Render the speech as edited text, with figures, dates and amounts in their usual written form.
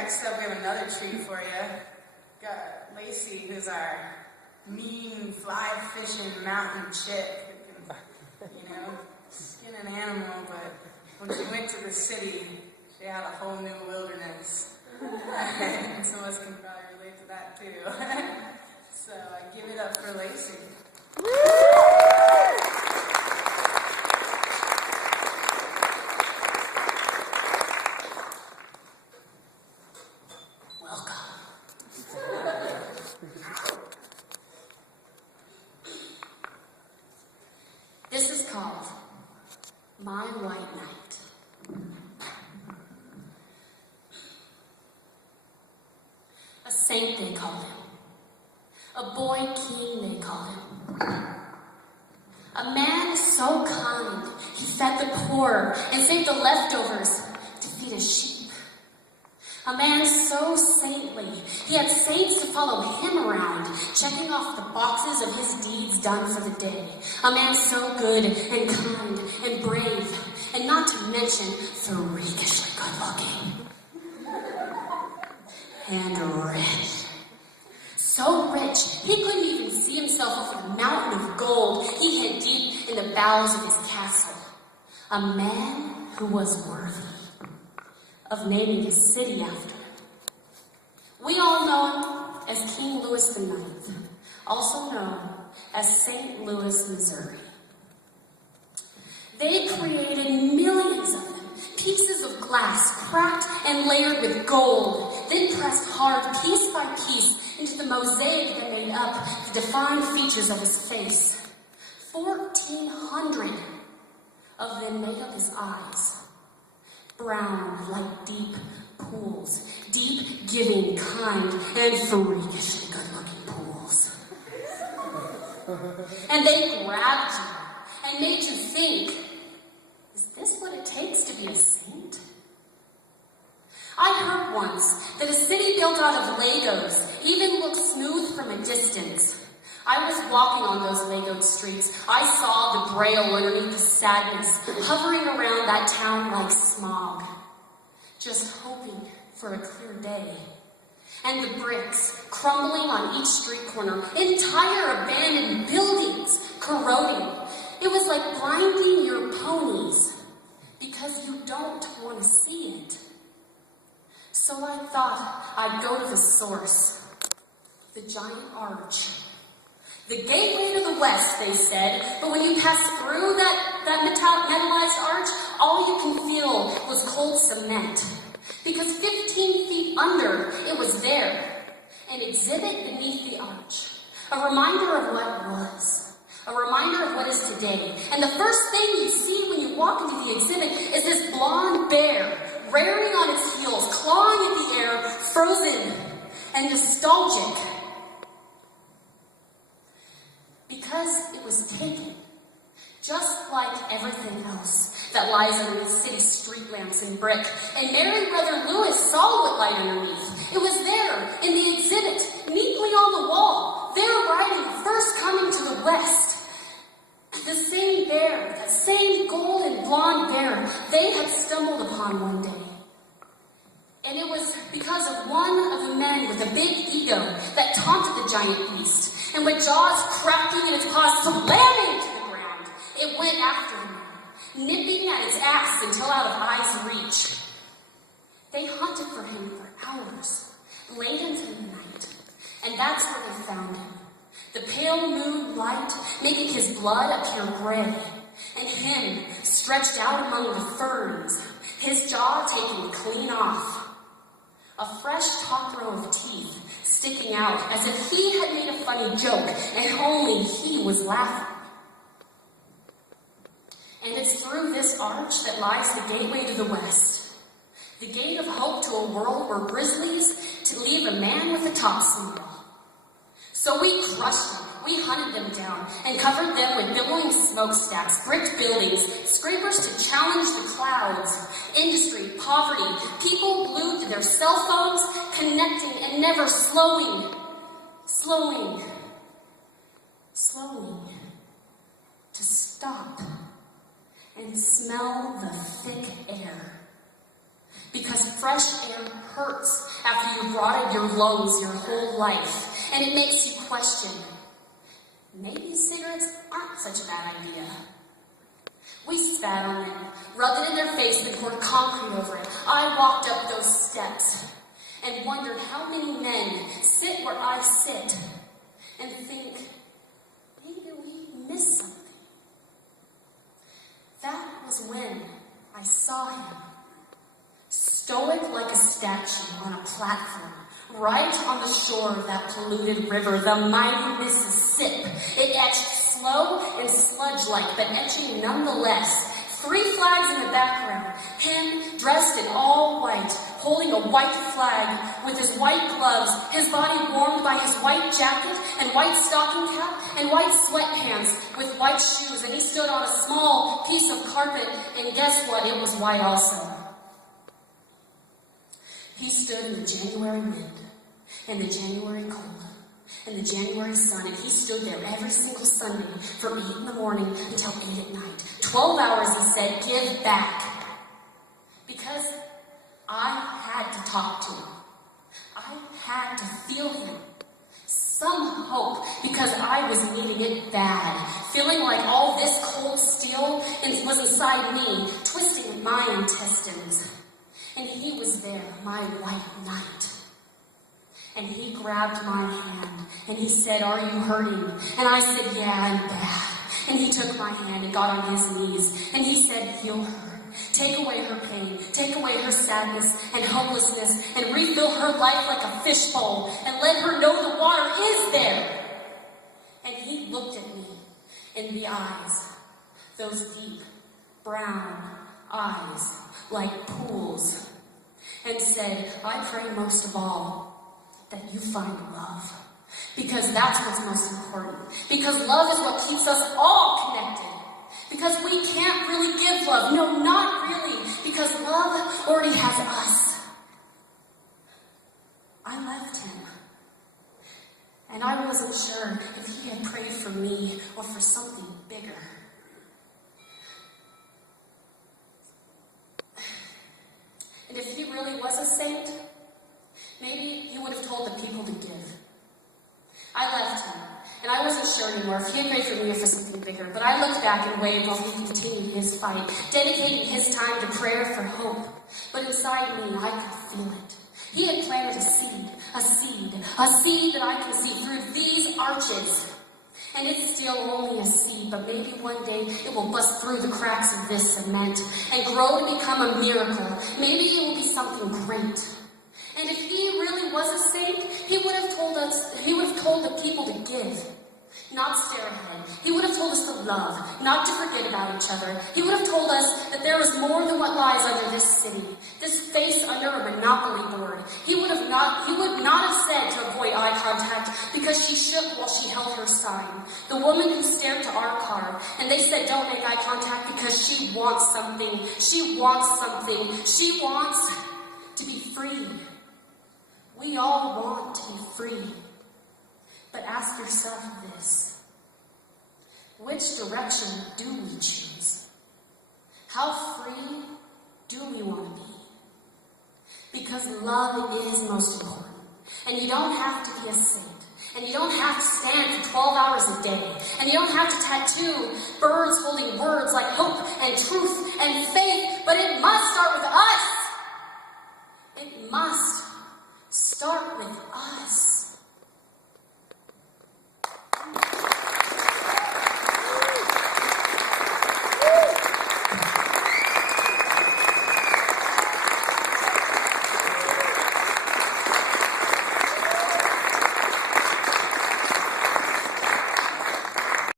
next up we have another treat for you. Got Lacie, who's our mean, fly-fishing mountain chick who can, skin an animal, but when she went to the city, she had a whole new wilderness. And some of us can probably relate to that too. So give it up for Lacie. This is called My White Knight. A saint they called him. A boy king they called him. A man so kind, he fed the poor and saved the leftovers to feed his sheep. A man so saintly, he had saints to follow him around, checking off the boxes of his deeds done for the day. A man so good and kind and brave, and not to mention freakishly good-looking. And rich. So rich, he couldn't even see himself over the mountain of gold he hid deep in the bowels of his castle. A man who was worthy of naming his city after him. We all know him as King Louis IX, also known as St. Louis, Missouri. They created millions of them, pieces of glass cracked and layered with gold, then pressed hard piece by piece into the mosaic that made up the defined features of his face. 1,400 of them made up his eyes. Brown like deep pools, deep, giving, kind, and freakishly good-looking pools. And they grabbed you and made you think, is this what it takes to be a saint? I heard once that a city built out of Legos even looked smooth from a distance. I was walking on those Lego streets. I saw the braille underneath the sadness hovering around that town like smog, just hoping for a clear day. And the bricks crumbling on each street corner, entire abandoned buildings corroding. It was like blinding your ponies because you don't want to see it. So I thought I'd go to the source, the giant arch. The gateway to the west, they said, but when you pass through that metallized arch, all you can feel was cold cement. Because 15 feet under, it was there, an exhibit beneath the arch, a reminder of what was, a reminder of what is today. And the first thing you see when you walk into the exhibit is this blonde bear, rearing on its heels, clawing at the air, frozen and nostalgic. Because it was taken, just like everything else that lies underneath city street lamps and brick. And Mary Brother Lewis saw what lied underneath. It was there, in the exhibit, neatly on the wall, there writing, first coming to the west. The same bear, that same golden blonde bear, they had stumbled upon one day. And it was because of one of the men with a big ego that taunted the giant beast. And with jaws cracking and its paws slamming to the ground, it went after him, nipping at its ass until out of eye's reach. They hunted for him for hours, late into the night, and that's where they found him. The pale moon light making his blood appear gray, and him stretched out among the ferns, his jaw taken clean off. A fresh top row of teeth sticking out as if he had made a funny joke and only he was laughing. And it's through this arch that lies the gateway to the west, the gate of hope to a world where grizzlies to leave a man with a top smile. So we crushed them, we hunted them down, and covered them with billowing smokestacks, bricked buildings, scrapers to challenge the clouds, industry, poverty, people glued to their cell phones, connecting and never slowing to stop and smell the thick air. Because fresh air hurts after you rotted your lungs your whole life, and it makes you question, maybe cigarettes aren't such a bad idea. We spat on it, rubbed it in their face, and poured concrete over it. I walked up those steps and wondered how many men sit where I sit and think, maybe we missed something. That was when I saw him, stoic like a statue on a platform, right on the shore of that polluted river, the mighty Mississippi. It etched slow and sludge-like, but etching nonetheless. 3 flags in the background, him dressed in all white, holding a white flag with his white gloves, his body warmed by his white jacket and white stocking cap and white sweatpants with white shoes, and he stood on a small piece of carpet, and guess what? It was white also. He stood in the January wind, and the January cold, and the January sun, and he stood there every single Sunday from 8 in the morning until 8 at night. 12 hours, he said, give back. Because I had to talk to him. I had to feel him. Some hope, because I was needing it bad. Feeling like all this cold steel was inside me, twisting at my intestines. And he was there, my white knight. And he grabbed my hand, and he said, are you hurting? And I said, yeah, I'm bad. And he took my hand and got on his knees, and he said, heal her. Take away her pain, take away her sadness and hopelessness, and refill her life like a fishbowl, and let her know the water is there. And he looked at me in the eyes, those deep, brown eyes like pools, and said, I pray most of all that you find love. Because that's what's most important. Because love is what keeps us all connected. Because we can't really give love. No, not really. Because love already has us. I left him. And I wasn't sure if he had prayed for me or for something bigger. And if he really was a saint, maybe he would have told the people to give. I left him, and I wasn't sure anymore if he had prayed for me or for something bigger, but I looked back and waved while he continued his fight, dedicating his time to prayer for hope. But inside me, I could feel it. He had planted a seed that I can see through these arches. And it's still only a seed, but maybe one day it will bust through the cracks of this cement and grow to become a miracle. Maybe it will be something great. And if he really was a saint, he would have told the people to give, not stare ahead. He would have told us to love, not to forget about each other. He would have told us that there is more than what lies under this city, this face under a monopoly board. He would not have said to avoid eye contact because she shook while she held her sign. The woman who stared to our car, and they said don't make eye contact because she wants something. She wants something. She wants to be free. We all want to be free. But ask yourself this. Which direction do we choose? How free do we want to be? Because love is most important. And you don't have to be a saint. And you don't have to stand for 12 hours a day. And you don't have to tattoo birds holding words like hope and truth